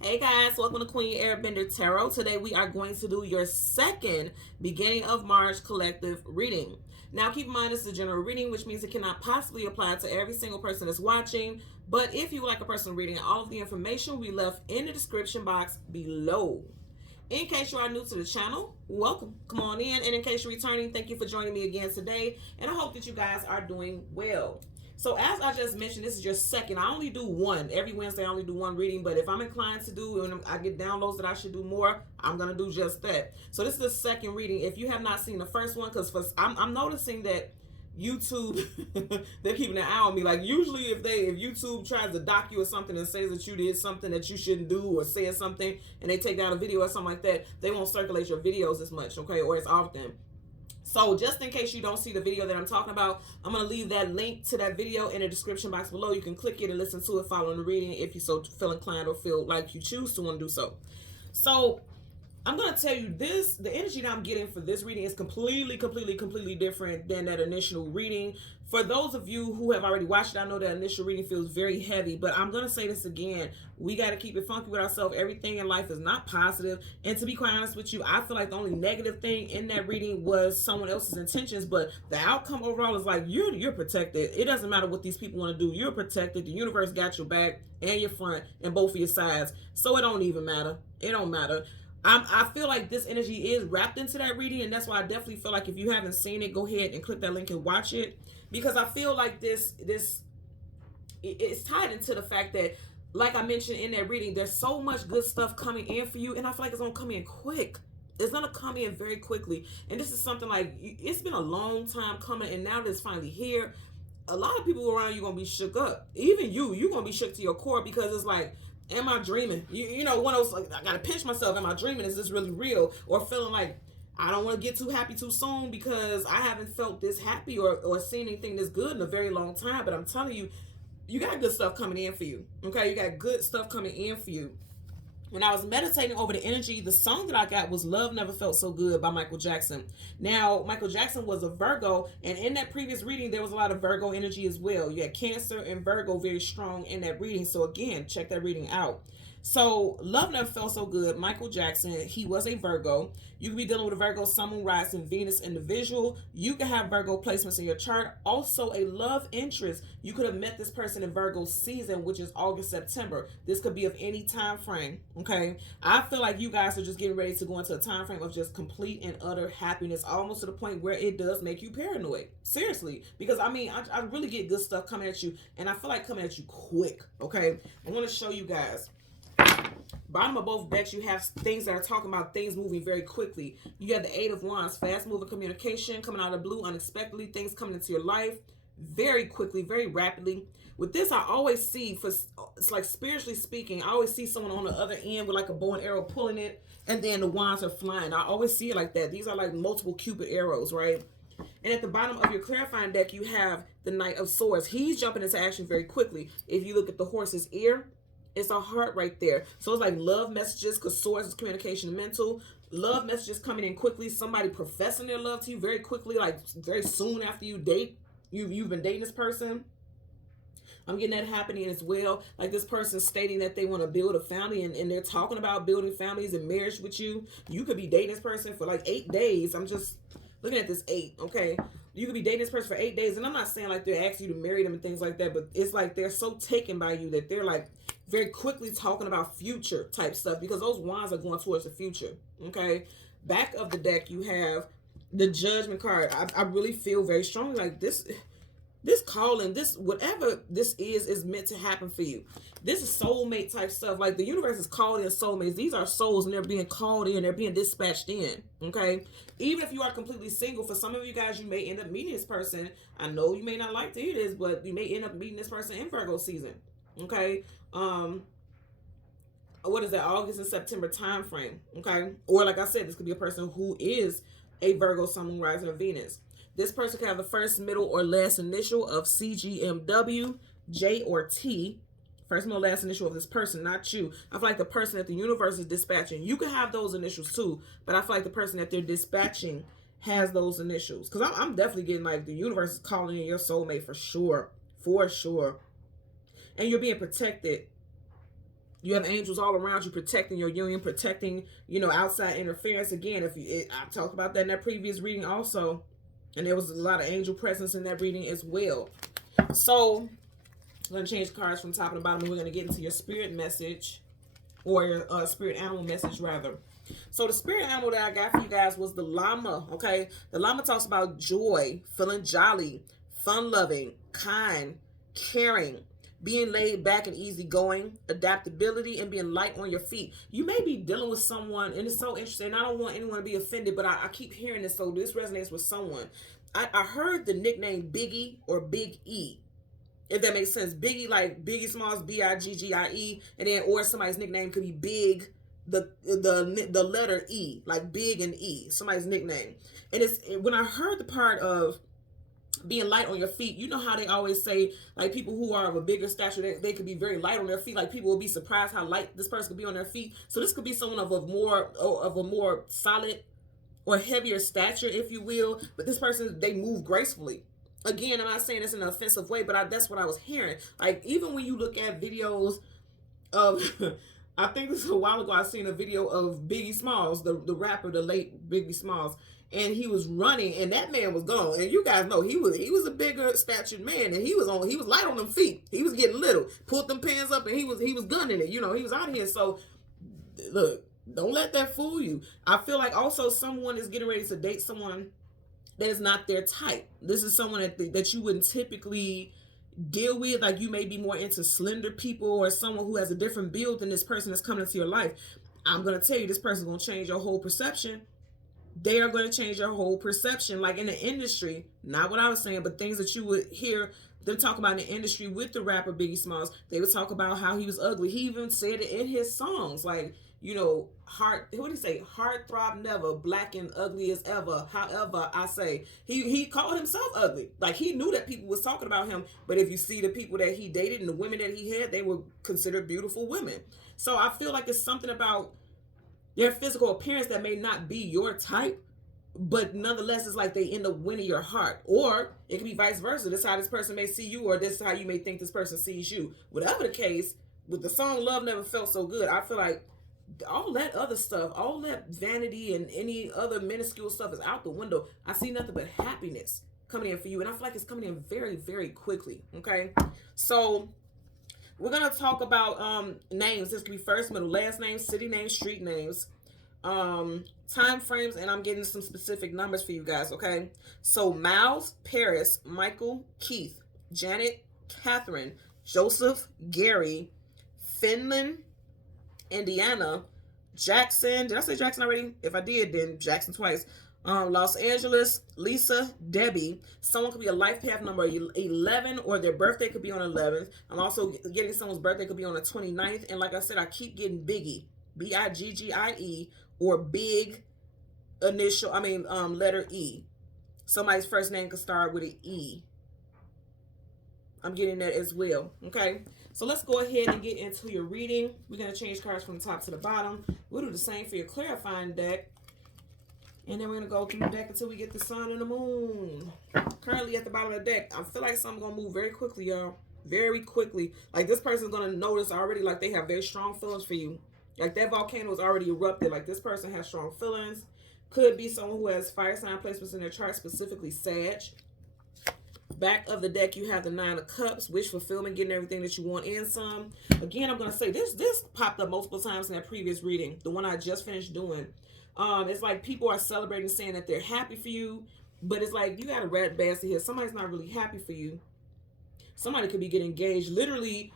Hey guys, welcome to Queen Airbender Tarot. Today we are going to do your second beginning of March collective reading. Now keep in mind this is a general reading, which means it cannot possibly apply to every single person that's watching. But if you would like a personal reading, all of the information will be left in the description box below. In case you are new to the channel, welcome. Come on in. And in case you're returning, thank you for joining me again today. And I hope that you guys are doing well. So as I just mentioned, this is your second. I only do one. Every Wednesday I only do one reading. But if I'm inclined to do, and I get downloads that I should do more, I'm going to do just that. So this is the second reading. If you have not seen the first one, because I'm noticing that YouTube, they're keeping an eye on me. Like usually if YouTube tries to dock you or something and says that you did something that you shouldn't do or said something and they take down a video or something like that, they won't circulate your videos as much, okay, or as often. So just in case you don't see the video that I'm talking about, I'm going to leave that link to that video in the description box below. You can click it and listen to it following the reading if you so feel inclined or feel like you choose to want to do so. So I'm going to tell you this, the energy that I'm getting for this reading is completely different than that initial reading. For those of you who have already watched it, I know that initial reading feels very heavy, but I'm going to say this again. We got to keep it funky with ourselves. Everything in life is not positive. And to be quite honest with you, I feel like the only negative thing in that reading was someone else's intentions, but the outcome overall is like you're protected. It doesn't matter what these people want to do. You're protected. The universe got your back and your front and both of your sides. So it don't even matter. It don't matter. I feel like this energy is wrapped into that reading, and that's why I definitely feel like if you haven't seen it, go ahead and click that link and watch it, because I feel like this it's tied into the fact that, like I mentioned in that reading, there's so much good stuff coming in for you, and I feel like it's gonna come in quick. It's gonna come in very quickly, and this is something like it's been a long time coming, and now that it's finally here, a lot of people around you gonna be shook up. Even you're gonna be shook to your core, because it's like, am I dreaming? You know, one of those, like, I gotta pinch myself. Am I dreaming? Is this really real? Or feeling like I don't want to get too happy too soon because I haven't felt this happy or seen anything this good in a very long time. But I'm telling you, you got good stuff coming in for you. Okay, you got good stuff coming in for you. When I was meditating over the energy, the song that I got was Love Never Felt So Good by Michael Jackson. Now, Michael Jackson was a Virgo, and in that previous reading, there was a lot of Virgo energy as well. You had Cancer and Virgo very strong in that reading. So again, check that reading out. So, Love Never Felt So Good, Michael Jackson, he was a Virgo. You could be dealing with a Virgo, Sun, Moon, Rising, Venus individual. You could have Virgo placements in your chart. Also, a love interest. You could have met this person in Virgo season, which is August, September. This could be of any time frame, okay? I feel like you guys are just getting ready to go into a time frame of just complete and utter happiness, almost to the point where it does make you paranoid. Seriously. Because, I mean, I really get good stuff coming at you, and I feel like coming at you quick, okay? I want to show you guys. Bottom of both decks, you have things that are talking about things moving very quickly. You have the Eight of Wands, fast-moving communication, coming out of the blue unexpectedly, things coming into your life very quickly, very rapidly. With this, I always see, it's like spiritually speaking, I always see someone on the other end with like a bow and arrow pulling it, and then the wands are flying. I always see it like that. These are like multiple Cupid arrows, right? And at the bottom of your clarifying deck, you have the Knight of Swords. He's jumping into action very quickly. If you look at the horse's ear, it's a heart right there. So it's like love messages, because swords is communication and mental. Love messages coming in quickly. Somebody professing their love to you very quickly, like very soon after you date. You've been dating this person. I'm getting that happening as well. Like this person stating that they want to build a family, and they're talking about building families and marriage with you. You could be dating this person for like 8 days. I'm just looking at this 8, okay? You could be dating this person for 8 days, and I'm not saying like they're asking you to marry them and things like that, but it's like they're so taken by you that they're like very quickly talking about future type stuff, because those wands are going towards the future, okay? Back of the deck, you have the Judgment card. I really feel very strongly like this calling, this whatever this is meant to happen for you. This is soulmate type stuff. Like the universe is calling in soulmates. These are souls, and they're being called in. They're being dispatched in, okay? Even if you are completely single, for some of you guys, you may end up meeting this person. I know you may not like to hear this, but you may end up meeting this person in Virgo season, okay? What is that, August and September time frame, okay? Or like I said, this could be a person who is a Virgo, Sun, Moon, Rising, or Venus. This person can have the first, middle, or last initial of CGMW, J, or T. First, middle, last initial of this person, not you. I feel like the person that the universe is dispatching, you can have those initials too, but I feel like the person that they're dispatching has those initials. Because I'm definitely getting like the universe is calling in your soulmate for sure. For sure. And you're being protected You have angels all around you protecting your union, protecting, you know, outside interference. Again, I talked about that in that previous reading also. And there was a lot of angel presence in that reading as well. So, I'm going to change cards from top and bottom. And we're going to get into your spirit message. Or your spirit animal message, rather. So, the spirit animal that I got for you guys was the llama, okay? The llama talks about joy, feeling jolly, fun-loving, kind, caring, being laid back and easygoing, adaptability, and being light on your feet. You may be dealing with someone, and it's so interesting. I don't want anyone to be offended, but I keep hearing this, so this resonates with someone. I heard the nickname Biggie or Big E, if that makes sense. Biggie, like Biggie Smalls, Biggie, and then or somebody's nickname could be Big, the letter E, like Big and E, somebody's nickname. And it's when I heard the part of being light on your feet, you know how they always say, like, people who are of a bigger stature, they could be very light on their feet. Like, people will be surprised how light this person could be on their feet. So this could be someone of a more solid or heavier stature, if you will. But this person, they move gracefully. Again, I'm not saying this in an offensive way, but that's what I was hearing. Like, even when you look at videos of I think this was a while ago, I seen a video of Biggie Smalls, the rapper, the late Biggie Smalls. And he was running, and that man was gone. And you guys know he was a bigger statured man, and he was light on them feet. He was getting little, pulled them pants up, and he was gunning it. You know, he was out here. So look, don't let that fool you. I feel like also someone is getting ready to date someone that is not their type. This is someone that you wouldn't typically deal with. Like, you may be more into slender people or someone who has a different build than this person that's coming into your life. I'm gonna tell you, this person's gonna change your whole perception. They are going to change your whole perception. Like in the industry, not what I was saying, but things that you would hear them talk about in the industry with the rapper Biggie Smalls. They would talk about how he was ugly. He even said it in his songs, like, you know, what did he say? Heart throb never, black and ugly as ever. However, I say he called himself ugly. Like, he knew that people was talking about him. But if you see the people that he dated and the women that he had, they were considered beautiful women. So I feel like it's something about their physical appearance that may not be your type, but nonetheless, it's like they end up winning your heart. Or it could be vice versa. This is how this person may see you, or this is how you may think this person sees you. Whatever the case, with the song Love Never Felt So Good, I feel like all that other stuff, all that vanity and any other minuscule stuff is out the window. I see nothing but happiness coming in for you. And I feel like it's coming in very, very quickly. Okay? So we're going to talk about names. This could be first, middle, last names, city names, street names, time frames, and I'm getting some specific numbers for you guys, okay? So Miles, Paris, Michael, Keith, Janet, Catherine, Joseph, Gary, Finland, Indiana, Jackson. Did I say Jackson already? If I did, then Jackson twice. Los Angeles, Lisa, Debbie. Someone could be a life path number 11, or their birthday could be on 11th. I'm also getting someone's birthday could be on the 29th. And like I said, I keep getting Biggie, Biggie, or big initial, letter E. Somebody's first name could start with an E. I'm getting that as well. Okay. So let's go ahead and get into your reading. We're going to change cards from the top to the bottom. We'll do the same for your clarifying deck. And then we're going to go through the deck until we get the sun and the moon. Currently at the bottom of the deck, I feel like something's going to move very quickly, y'all. Very quickly. Like, this person's going to notice already, like, they have very strong feelings for you. Like, that volcano is already erupted. Like, this person has strong feelings. Could be someone who has fire sign placements in their chart, specifically Sag. Back of the deck, you have the 9 of Cups, wish fulfillment, getting everything that you want and some. Again, I'm going to say this popped up multiple times in that previous reading, the one I just finished doing. It's like people are celebrating, saying that they're happy for you, but it's like you got a red basket here. Somebody's not really happy for you. Somebody could be getting engaged. Literally,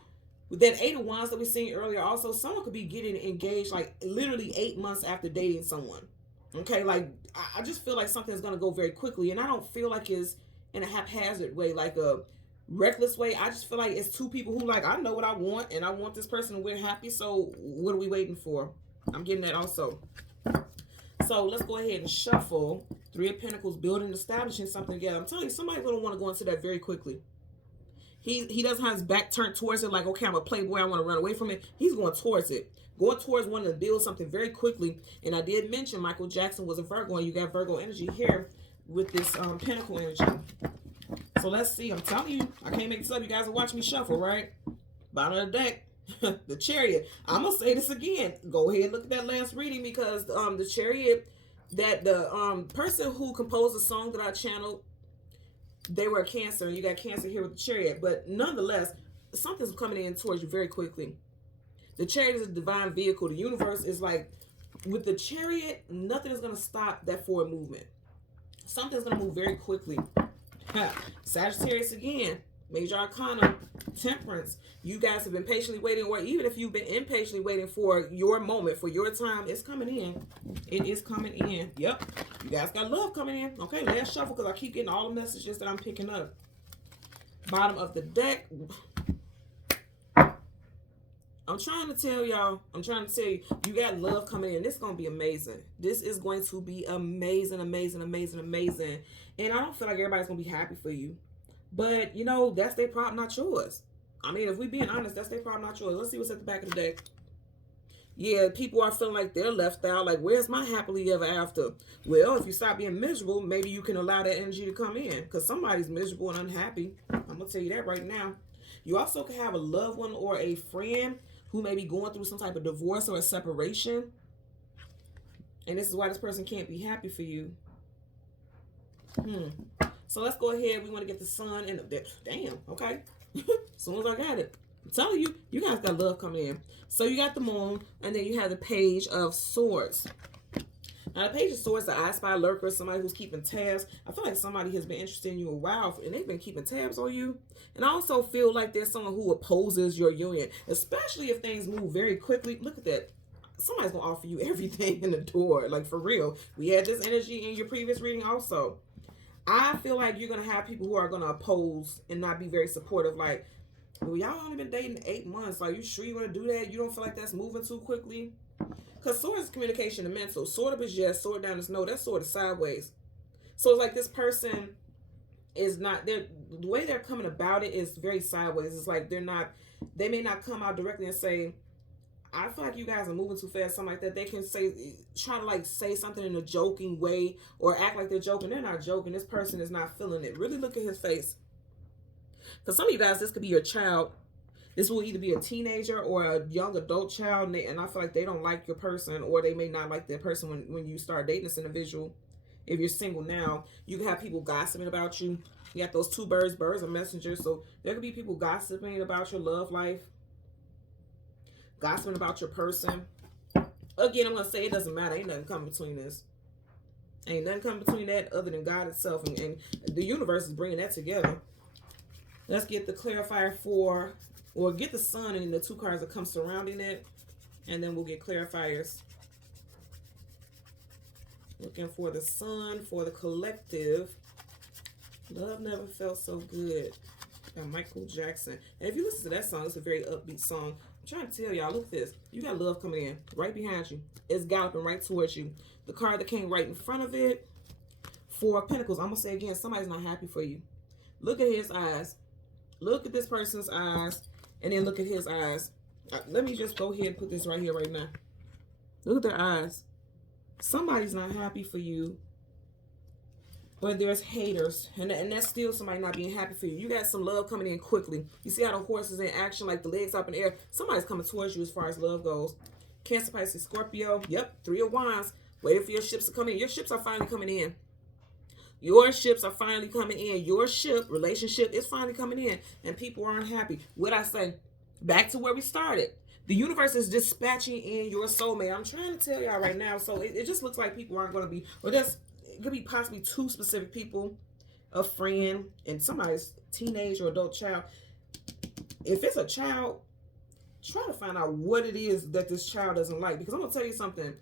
with that 8 of Wands that we seen earlier, also, someone could be getting engaged like literally 8 months after dating someone. Okay, like, I just feel like something's going to go very quickly, and I don't feel like it's in a haphazard way, like a reckless way. I just feel like it's two people who, like, I know what I want, and I want this person and we're happy, so what are we waiting for? I'm getting that also. So let's go ahead and shuffle. 3 of Pentacles, building, establishing something together. I'm telling you, somebody's going to want to go into that very quickly. He doesn't have his back turned towards it, like, okay, I'm a playboy, I want to run away from it. He's going towards it. Going towards wanting to build something very quickly. And I did mention Michael Jackson was a Virgo, and you got Virgo energy here with this Pentacle energy. So let's see. I'm telling you, I can't make this up. You guys are watching me shuffle, right? Bottom of the deck. The Chariot. I'm gonna say this again. Go ahead and look at that last reading, because the Chariot, that the person who composed the song that I channeled, they were a Cancer, and you got Cancer here with the Chariot. But nonetheless, something's coming in towards you very quickly. The Chariot is a divine vehicle. The universe is like, with the Chariot, nothing is going to stop that forward movement. Something's going to move very quickly. Sagittarius again, Major Arcana, Temperance. You guys have been patiently waiting, or even if you've been impatiently waiting for your moment, for your time, it's coming in. It is coming in. Yep. You guys got love coming in. Okay, last shuffle, because I keep getting all the messages that I'm picking up. Bottom of the deck. I'm trying to tell y'all, you got love coming in. This is going to be amazing. This is going to be amazing, amazing, amazing, amazing. And I don't feel like everybody's going to be happy for you. But, you know, that's their problem, not yours. I mean, if we're being honest, that's their problem, not yours. Let's see what's at the back of the deck. Yeah, people are feeling like they're left out. Like, where's my happily ever after? Well, if you stop being miserable, maybe you can allow that energy to come in. Because somebody's miserable and unhappy. I'm going to tell you that right now. You also can have a loved one or a friend who may be going through some type of divorce or a separation. And this is why this person can't be happy for you. So let's go ahead. We want to get the Sun and the... Damn, okay. As soon as I got it. I'm telling you, you guys got love coming in. So you got the Moon, and then you have the Page of Swords. Now, the Page of Swords, the I Spy lurker, somebody who's keeping tabs. I feel like somebody has been interested in you a while, and they've been keeping tabs on you. And I also feel like there's someone who opposes your union, especially if things move very quickly. Look at that. Somebody's going to offer you everything in the door. Like, for real. We had this energy in your previous reading also. I feel like you're going to have people who are going to oppose and not be very supportive. Like, well, y'all only been dating 8 months. Like, you sure you want to do that? You don't feel like that's moving too quickly? Because sword is communication and mental. Sword up is yes, sword down is no. That sword is sideways. So it's like this person is not, the way they're coming about it is very sideways. It's like they may not come out directly and say, I feel like you guys are moving too fast, something like that. They can try to like say something in a joking way or act like they're joking. They're not joking. This person is not feeling it. Really look at his face. For some of you guys, this could be your child. This will either be a teenager or a young adult child, and I feel like they don't like your person, or they may not like their person when you start dating this individual. If you're single now, you can have people gossiping about you. You got those two birds. Birds are messengers, so there could be people gossiping about your love life, gossiping about your person. Again, I'm going to say it doesn't matter. Ain't nothing coming between this. Ain't nothing coming between that other than God itself, and the universe is bringing that together. Let's get the clarifier for... Or get the Sun and the 2 cards that come surrounding it. And then we'll get clarifiers. Looking for the Sun, for the collective. Love Never Felt So Good. By Michael Jackson. And if you listen to that song, it's a very upbeat song. I'm trying to tell y'all, look at this. You got love coming in right behind you. It's galloping right towards you. The card that came right in front of it. 4 of Pentacles. I'm going to say again, somebody's not happy for you. Look at his eyes. Look at this person's eyes. And then look at his eyes. Let me just go ahead and put this right here, right now. Look at their eyes. Somebody's not happy for you. But there's haters. And that's still somebody not being happy for you. You got some love coming in quickly. You see how the horse is in action, like the legs up in the air. Somebody's coming towards you as far as love goes. Cancer, Pisces, Scorpio. Yep, 3 of Wands. Waiting for your ships to come in. Your ships are finally coming in. Your ships are finally coming in. Your ship, relationship, is finally coming in. And people aren't happy. What I say? Back to where we started. The universe is dispatching in your soulmate. I'm trying to tell y'all right now. So it just looks like people aren't going to be, or it could be possibly 2 specific people, a friend, and somebody's teenage or adult child. If it's a child, try to find out what it is that this child doesn't like. Because I'm going to tell you something.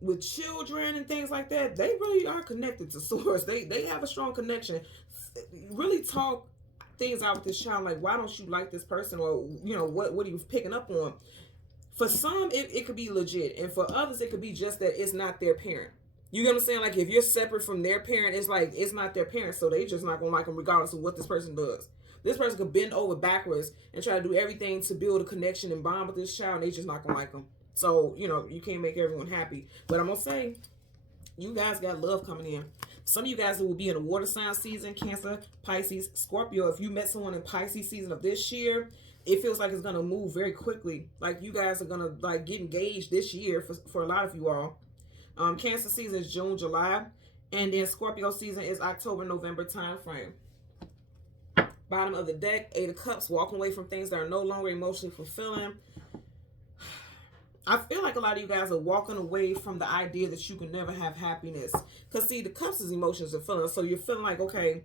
With children and things like that, they really are connected to source. They have a strong connection. Really talk things out with this child, like, why don't you like this person, or you know, what are you picking up on? For some, it could be legit, and for others, it could be just that it's not their parent. You get what I'm saying? Like, if you're separate from their parent, it's like it's not their parent, so they just not gonna like them regardless of what this person does. This person could bend over backwards and try to do everything to build a connection and bond with this child, and they just not gonna like them. So, you know, you can't make everyone happy. But I'm going to say, you guys got love coming in. Some of you guys will be in a water sign season, Cancer, Pisces, Scorpio. If you met someone in Pisces season of this year, it feels like it's going to move very quickly. Like you guys are going to like get engaged this year for a lot of you all. Cancer season is June, July. And then Scorpio season is October, November time frame. Bottom of the deck, Eight of Cups, walking away from things that are no longer emotionally fulfilling. I feel like a lot of you guys are walking away from the idea that you can never have happiness. Because, see, the Cups is emotions and feelings. So you're feeling like, okay,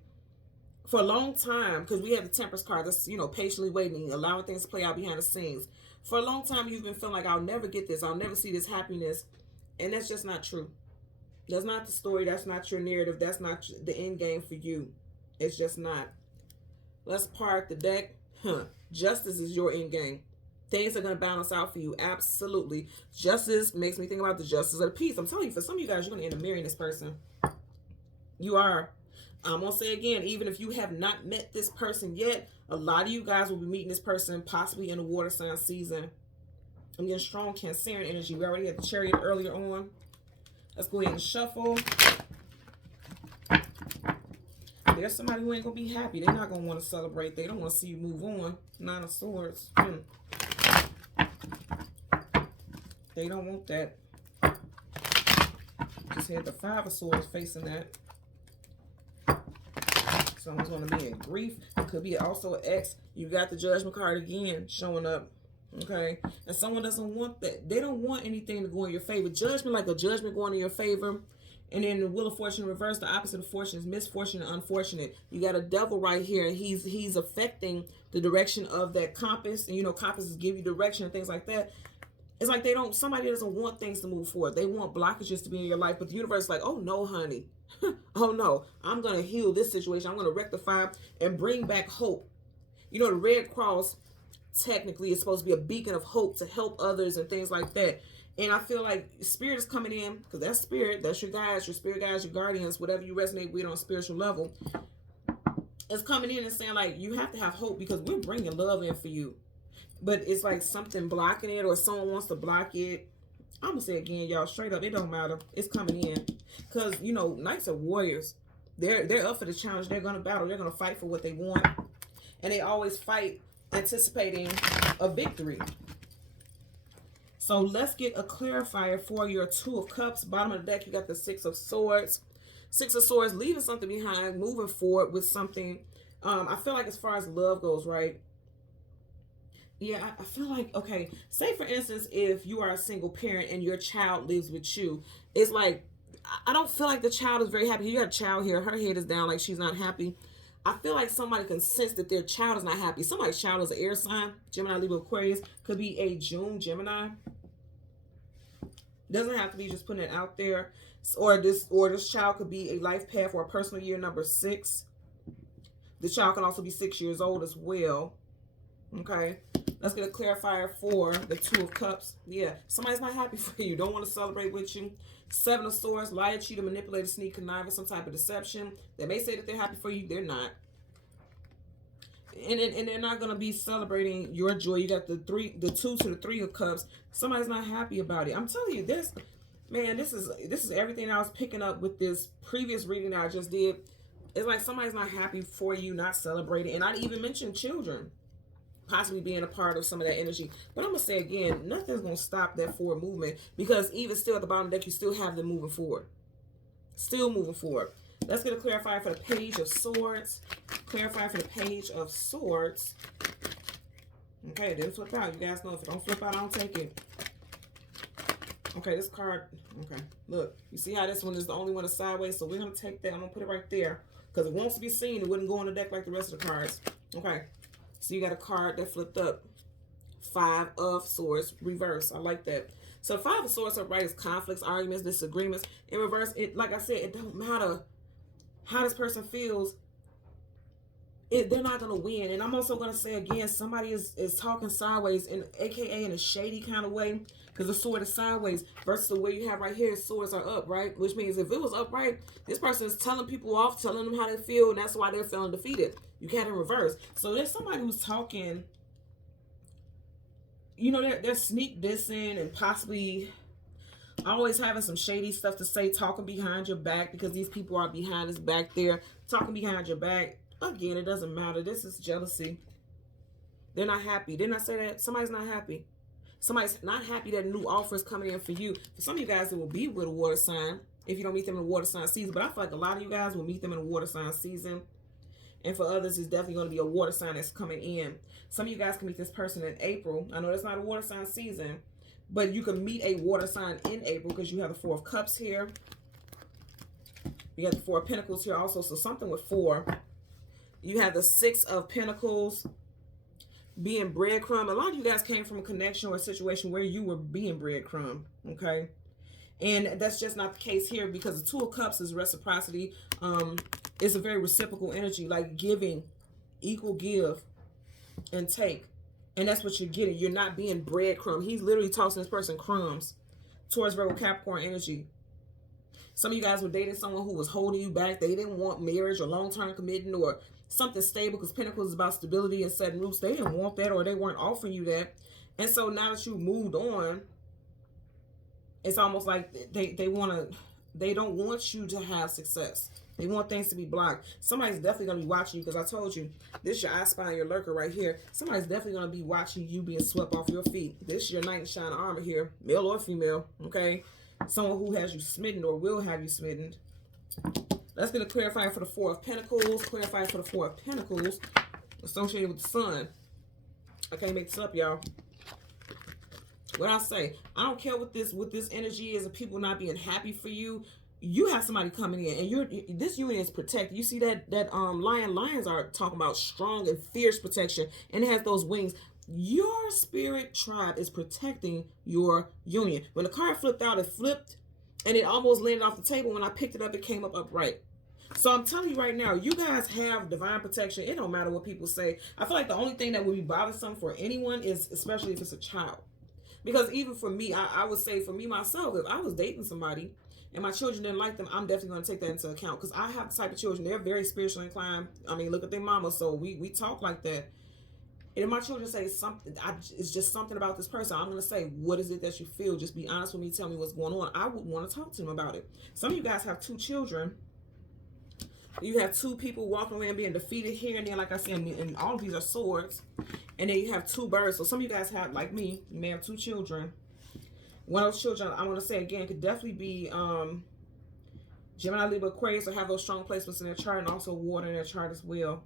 for a long time, because we have the Temperance card, that's, you know, patiently waiting, allowing things to play out behind the scenes. For a long time, you've been feeling like, I'll never get this. I'll never see this happiness. And that's just not true. That's not the story. That's not your narrative. That's not the end game for you. It's just not. Let's part the deck. Justice is your end game. Things are going to balance out for you. Absolutely. Justice makes me think about the justice of the peace. I'm telling you, for some of you guys, you're going to end up marrying this person. You are. I'm going to say again, even if you have not met this person yet, a lot of you guys will be meeting this person possibly in the water sign season. I'm getting strong Cancerian energy. We already had the Chariot earlier on. Let's go ahead and shuffle. There's somebody who ain't going to be happy. They're not going to want to celebrate. They don't want to see you move on. Nine of Swords. They don't want that. Just had the Five of Swords facing that. Someone's going to be in grief. It could be also an ex. You got the Judgment card again showing up. Okay? And someone doesn't want that. They don't want anything to go in your favor. Judgment, like a judgment going in your favor. And then the Wheel of Fortune reverse, the opposite of fortune is misfortune and unfortunate. You got a devil right here, and he's affecting the direction of that compass. And you know, compasses give you direction and things like that. It's like somebody doesn't want things to move forward. They want blockages to be in your life. But the universe is like, oh no, honey. Oh no, I'm going to heal this situation. I'm going to rectify and bring back hope. You know, the Red Cross technically is supposed to be a beacon of hope to help others and things like that. And I feel like Spirit is coming in, because that's Spirit. That's your guides, your spirit guides, your guardians, whatever you resonate with on a spiritual level. It's coming in and saying, like, you have to have hope because we're bringing love in for you. But it's like something blocking it, or someone wants to block it. I'm going to say again, y'all, straight up, it don't matter. It's coming in. Because, you know, Knights are warriors. They're up for the challenge. They're going to battle. They're going to fight for what they want. And they always fight anticipating a victory. So let's get a clarifier for your Two of Cups. Bottom of the deck, you got the Six of Swords. Six of Swords, leaving something behind, moving forward with something. I feel like as far as love goes, right? Yeah, I feel like, okay, say for instance, if you are a single parent and your child lives with you, it's like, I don't feel like the child is very happy. You got a child here, her head is down like she's not happy. I feel like somebody can sense that their child is not happy. Somebody's child is an air sign, Gemini, Libra, Aquarius, could be a June Gemini. Doesn't have to be just putting it out there. Or this child could be a life path or a personal year number 6. The child can also be 6 years old as well. Okay. Let's get a clarifier for the Two of Cups. Yeah, somebody's not happy for you. Don't want to celebrate with you. Seven of Swords, lie, cheat, manipulate, sneak, connive, some type of deception. They may say that they're happy for you. They're not. And they're not going to be celebrating your joy. You got the 2 to the 3 of Cups. Somebody's not happy about it. I'm telling you, this is everything I was picking up with this previous reading that I just did. It's like somebody's not happy for you, not celebrating. And I even mentioned children possibly being a part of some of that energy. But I'm going to say again, nothing's going to stop that forward movement, because even still at the bottom of the deck, you still have them moving forward. Still moving forward. Let's get a clarifier for the Page of Swords. Clarifier for the Page of Swords. Okay, it didn't flip out. You guys know if it don't flip out, I don't take it. Okay, this card. Okay, look. You see how this one is the only one that's sideways? So we're going to take that. I'm going to put it right there, because it wants to be seen. It wouldn't go on the deck like the rest of the cards. Okay. So you got a card that flipped up. 5 of Swords, reverse. I like that. So 5 of Swords upright is conflicts, arguments, disagreements. In reverse, it, like I said, it don't matter how this person feels. They're not going to win. And I'm also going to say again, somebody is talking sideways, aka in a shady kind of way, because the sword is sideways versus the way you have right here, swords are up, right? Which means if it was upright, this person is telling people off, telling them how they feel, and that's why they're feeling defeated. You can't in reverse. So there's somebody who's talking, you know, they're sneak dissing and possibly always having some shady stuff to say, talking behind your back, because these people are behind his back there, talking behind your back. Again, it doesn't matter. This is jealousy. They're not happy. Didn't I say that? Somebody's not happy. Somebody's not happy that a new offer is coming in for you. For some of you guys, it will be with a water sign if you don't meet them in the water sign season. But I feel like a lot of you guys will meet them in the water sign season. And for others, it's definitely going to be a water sign that's coming in. Some of you guys can meet this person in April. I know that's not a water sign season, but you can meet a water sign in April because you have the Four of Cups here. You got the Four of Pentacles here also, so something with 4. You have the Six of Pentacles being breadcrumb. A lot of you guys came from a connection or a situation where you were being breadcrumb, okay? And that's just not the case here because the Two of Cups is reciprocity. It's a very reciprocal energy, like giving, equal give and take. And that's what you're getting. You're not being breadcrumb. He's literally tossing this person crumbs towards Virgo Capricorn energy. Some of you guys were dating someone who was holding you back. They didn't want marriage or long-term commitment or something stable because Pentacles is about stability and setting roots. They didn't want that or they weren't offering you that. And so now that you moved on, it's almost like they don't want you to have success. They want things to be blocked. Somebody's definitely going to be watching you because I told you, this is your I Spy and your lurker right here. Somebody's definitely going to be watching you being swept off your feet. This is your knight in shining armor here, male or female, okay? Someone who has you smitten or will have you smitten. Let's get a clarifier for the Four of Pentacles. Clarifier for the Four of Pentacles associated with the Sun. I can't make this up, y'all. What I say, I don't care what this energy is of people not being happy for you. You have somebody coming in, and this union is protected. You see that lions are talking about strong and fierce protection, and it has those wings. Your spirit tribe is protecting your union. When the card flipped out, it flipped, and it almost landed off the table. When I picked it up, it came up upright. So I'm telling you right now, you guys have divine protection. It don't matter what people say. I feel like the only thing that would be bothersome for anyone is, especially if it's a child. Because even for me, I would say for me myself, if I was dating somebody and my children didn't like them, I'm definitely going to take that into account. Because I have the type of children, they're very spiritually inclined. I mean, look at their mama. So we talk like that. And if my children say something, it's just something about this person, I'm going to say, what is it that you feel? Just be honest with me. Tell me what's going on. I would want to talk to them about it. Some of you guys have 2 children. You have 2 people walking around being defeated here and there, like I said, and all of these are swords. And then you have 2 birds. So some of you guys have, like me, you may have 2 children. One of those children, I want to say again, could definitely be Gemini, Libra, Aquarius, or have those strong placements in their chart, and also water in their chart as well.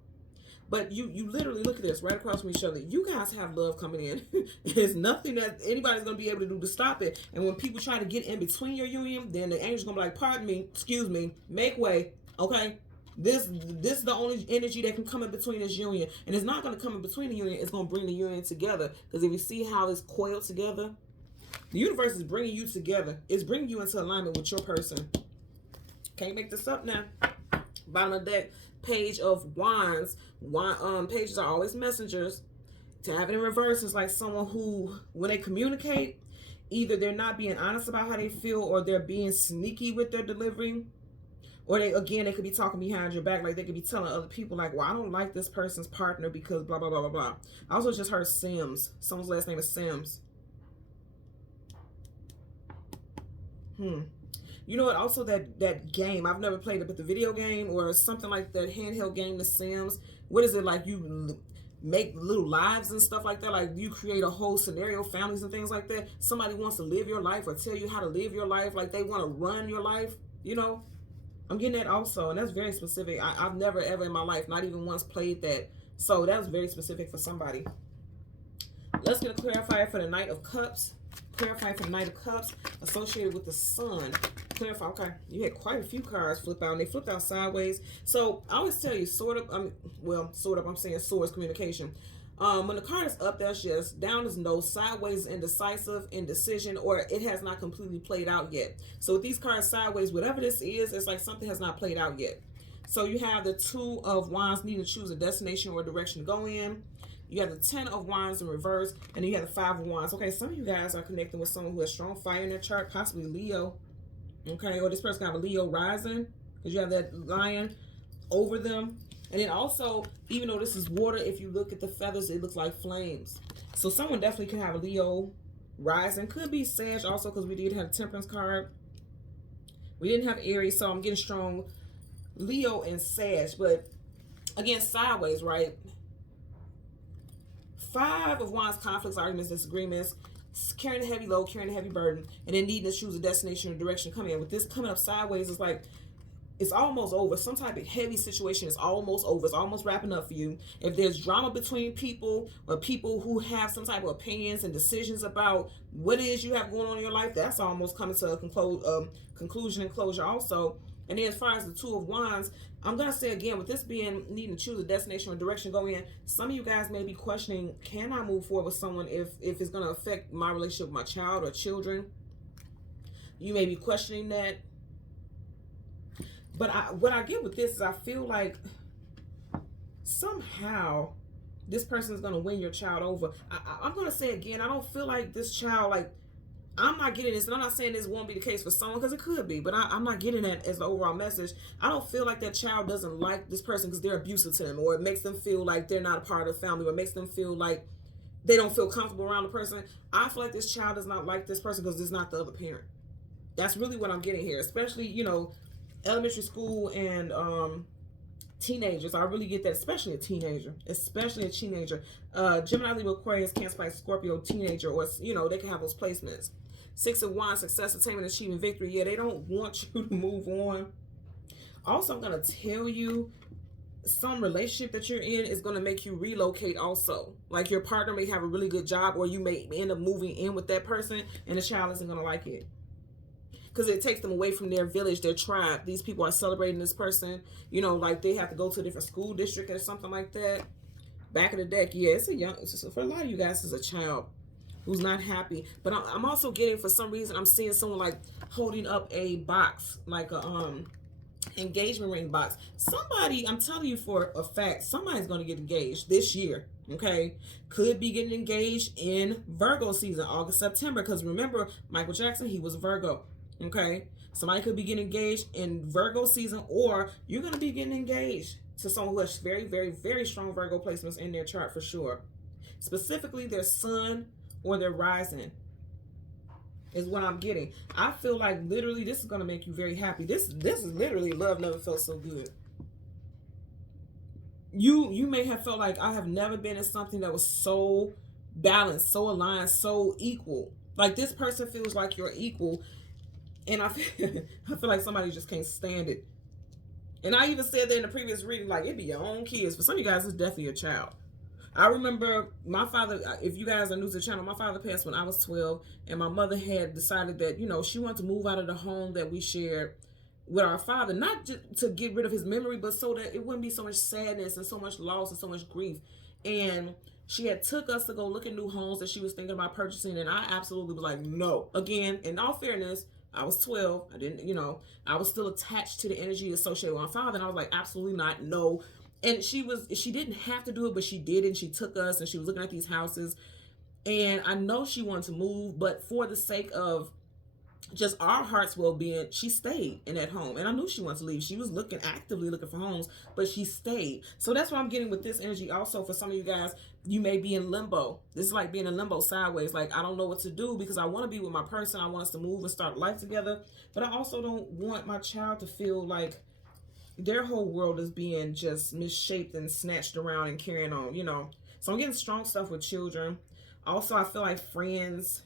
But you literally, look at this, right across from each other. You guys have love coming in. There's nothing that anybody's going to be able to do to stop it. And when people try to get in between your union, then the angel's going to be like, pardon me, excuse me, make way, okay? This is the only energy that can come in between this union. And it's not going to come in between the union. It's going to bring the union together. Because if you see how it's coiled together, the universe is bringing you together. It's bringing you into alignment with your person. Can't make this up now. Bottom of the deck, Page of Wands. Pages are always messengers. To have it in reverse is like someone who, when they communicate, either they're not being honest about how they feel, or they're being sneaky with their delivery. Or they could be talking behind your back. Like they could be telling other people like, well, I don't like this person's partner because blah, blah, blah, blah, blah. I also just heard Sims. Someone's last name is Sims. You know what? Also that game, I've never played it, but the video game or something like that handheld game, The Sims. What is it like? You make little lives and stuff like that. Like you create a whole scenario, families and things like that. Somebody wants to live your life or tell you how to live your life. Like they want to run your life, you know? I'm getting that also, and that's very specific. I've never ever in my life, not even once, played that. So that was very specific for somebody. Let's get a clarifier for the Knight of Cups. Clarify for the Knight of Cups associated with the Sun. Clarify. Okay, you had quite a few cards flip out, and they flipped out sideways. So I always tell you, sort of. I'm saying swords communication. When the card is up, that's yes. Down is no. Sideways is indecisive, indecision, or it has not completely played out yet. So with these cards sideways, whatever this is, it's like something has not played out yet. So you have the 2 of Wands, needing to choose a destination or direction to go in. You have the 10 of Wands in reverse, and then you have the 5 of Wands. Okay, some of you guys are connecting with someone who has strong fire in their chart, possibly Leo. Okay, or this person can have a Leo rising, because you have that lion over them. And then also, even though this is water, if you look at the feathers, it looks like flames. So someone definitely can have a Leo rising. Could be Sag also, because we did have a Temperance card. We didn't have Aries, so I'm getting strong Leo and Sag. But again, sideways, right? Five of Wands, conflicts, arguments, disagreements, carrying a heavy load, carrying a heavy burden, and then needing to choose a destination or direction coming in. With this coming up sideways, it's like it's almost over. Some type of heavy situation is almost over. It's almost wrapping up for you. If there's drama between people or people who have some type of opinions and decisions about what it is you have going on in your life, that's almost coming to a conclusion and closure also. And then as far as the Two of Wands, I'm going to say again, with this being needing to choose a destination or direction go in, some of you guys may be questioning, can I move forward with someone if it's going to affect my relationship with my child or children? You may be questioning that. But what I get with this is I feel like somehow this person is going to win your child over. I'm going to say again, I don't feel like this child, like, I'm not getting this, and I'm not saying this won't be the case for someone, because it could be, but I'm not getting that as the overall message. I don't feel like that child doesn't like this person because they're abusive to them, or it makes them feel like they're not a part of the family, or it makes them feel like they don't feel comfortable around the person. I feel like this child does not like this person because it's not the other parent. That's really what I'm getting here, especially, you know, elementary school and teenagers. I really get that, especially a teenager. Gemini, Libra, Aquarius, Cancer, Pisces, Scorpio, teenager, or, you know, they can have those placements. Six of Wands, success, attainment, achievement, victory. Yeah, they don't want you to move on. Also, I'm going to tell you, some relationship that you're in is going to make you relocate also. Like, your partner may have a really good job, or you may end up moving in with that person, and the child isn't going to like it, because it takes them away from their village, their tribe. These people are celebrating this person. You know, like they have to go to a different school district or something like that. Back of the deck, yeah, for a lot of you guys, it's a child who's not happy. But I'm also getting, for some reason, I'm seeing someone like holding up a box, like a engagement ring box. Somebody, I'm telling you for a fact, somebody's going to get engaged this year. Okay, could be getting engaged in Virgo season, August, September. Because remember, Michael Jackson, he was Virgo. Okay, somebody could be getting engaged in Virgo season, or you're going to be getting engaged to someone who has very, very, very strong Virgo placements in their chart for sure. Specifically, their sun or their rising is what I'm getting. I feel like literally this is going to make you very happy. This is literally love never felt so good. You may have felt like, I have never been in something that was so balanced, so aligned, so equal. Like, this person feels like you're equal. And I feel like somebody just can't stand it. And I even said that in the previous reading, like, it'd be your own kids. For some of you guys, it's definitely a child. I remember my father, if you guys are new to the channel, my father passed when I was 12, and my mother had decided that, you know, she wanted to move out of the home that we shared with our father, not just to get rid of his memory, but so that it wouldn't be so much sadness and so much loss and so much grief. And she had took us to go look at new homes that she was thinking about purchasing, and I absolutely was like, no. Again, in all fairness, I was 12. I didn't, you know, I was still attached to the energy associated with my father, and I was like, absolutely not, no. And she didn't have to do it, but she did, and she took us, and she was looking at these houses, and I know she wanted to move, but for the sake of just our heart's well-being, she stayed in that home. And I knew she wanted to leave. She was actively looking for homes, but she stayed. So that's what I'm getting with this energy. Also, for some of you guys, you may be in limbo. This is like being in limbo sideways. Like, I don't know what to do because I want to be with my person. I want us to move and start life together. But I also don't want my child to feel like their whole world is being just misshaped and snatched around and carrying on, you know. So I'm getting strong stuff with children. Also, I feel like friends,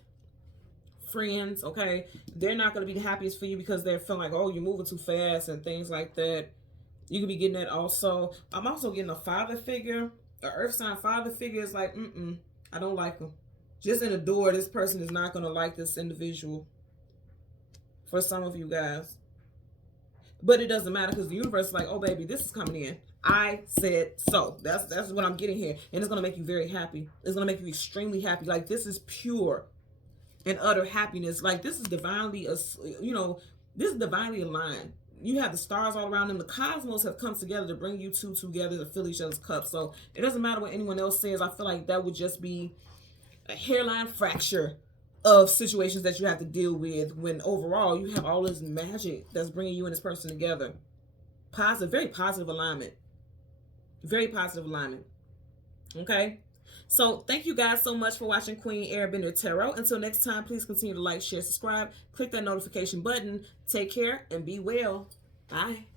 okay, they're not going to be the happiest for you because they're feeling like, oh, you're moving too fast and things like that. You could be getting that also. I'm also getting a father figure, an earth sign father figure. Is like, I don't like them. Just in the door, this person is not going to like this individual for some of you guys. But it doesn't matter because the universe is like, oh, baby, this is coming in. I said so. That's what I'm getting here. And it's going to make you very happy. It's going to make you extremely happy. Like, this is pure and utter happiness. Like, this is divinely, you know, this is divinely aligned. You have the stars all around them. The cosmos have come together to bring you two together to fill each other's cups. So it doesn't matter what anyone else says. I feel like that would just be a hairline fracture of situations that you have to deal with when overall you have all this magic that's bringing you and this person together. Positive, very positive alignment. Very positive alignment. Okay? So thank you guys so much for watching Queen Airbender Tarot. Until next time, please continue to like, share, subscribe, click that notification button. Take care and be well. Bye.